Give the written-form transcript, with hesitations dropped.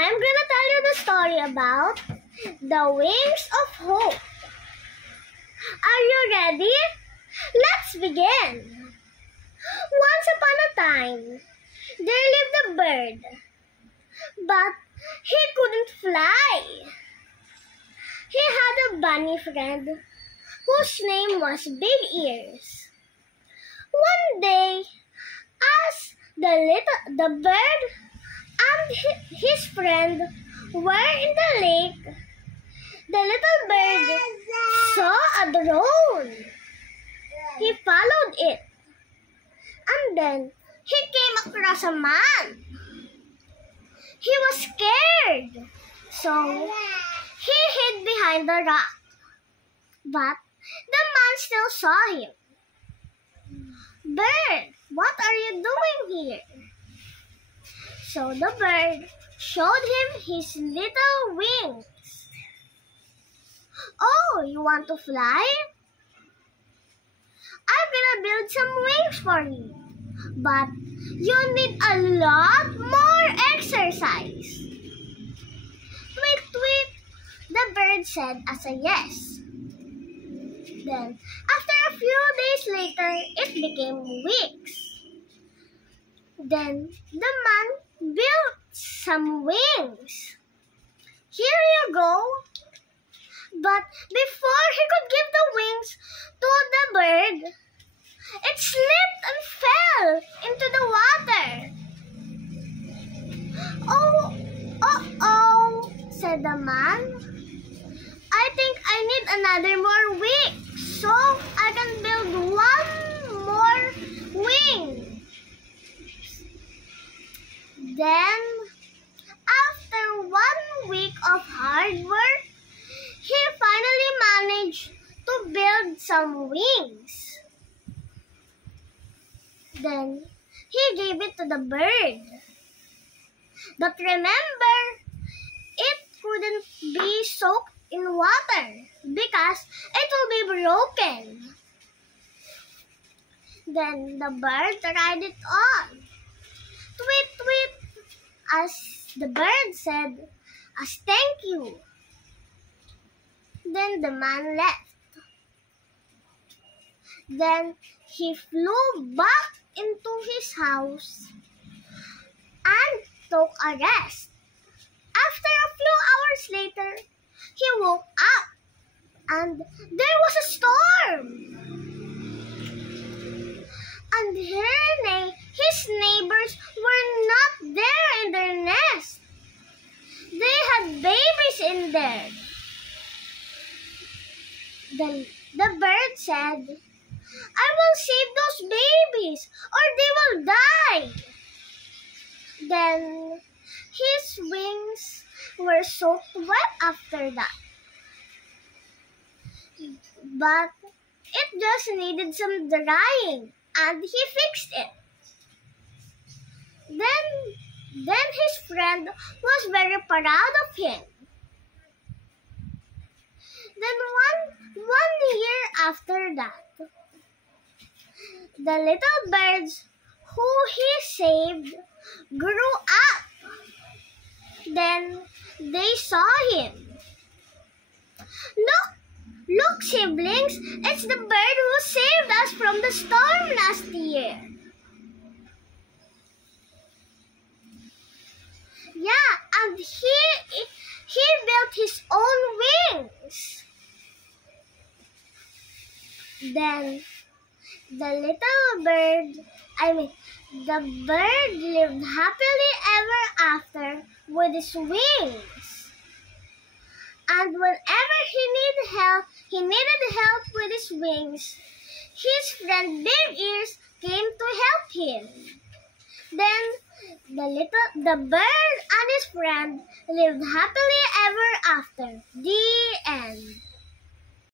I'm gonna tell you the story about the wings of hope. Are you ready? Let's begin. Once upon a time, there lived a bird, but he couldn't fly. He had a bunny friend whose name was Big Ears. One day, as the bird and his friend were in the lake, the little bird saw a drone. He followed it, and then he came across a man. He was scared, so he hid behind the rock. But the man still saw him. "Bird, what are you doing here?" So the bird showed him his little wings. "Oh, you want to fly? I'm gonna build some wings for you. But you need a lot more exercise." "Tweet, tweet," the bird said as a yes. Then, after a few days later, it became weeks. Then, the man built some wings. "Here you go." But before he could give the wings to the bird, it slipped and fell into the water. "Oh, said the man. "I think I need another more week, so I can build one more wing." Then, after 1 week of hard work, he finally managed to build some wings. Then, he gave it to the bird. But remember, it couldn't be soaked in water because it will be broken. Then the bird tried it on. "Tweet, tweet," as the bird said, as thank you. Then the man left. Then he flew back into his house and took a rest. After a few hours later, he woke up and there was a storm. And his neighbors were not there in their nest. They had babies in there. The bird said, "I will save those babies or they will die." Then his wings were soaked wet after that. But it just needed some drying and he fixed it. Then his friend was very proud of him. Then one year after that, the little birds who he saved grew up. Then they saw him. Look, siblings, it's the bird who saved us from the storm last year." Yeah, and he built his own wings. Then the bird lived happily ever after with his wings. And whenever he needed help with his wings, his friend Big Ears came to help him. Then the bird and his friend lived happily ever after. The end.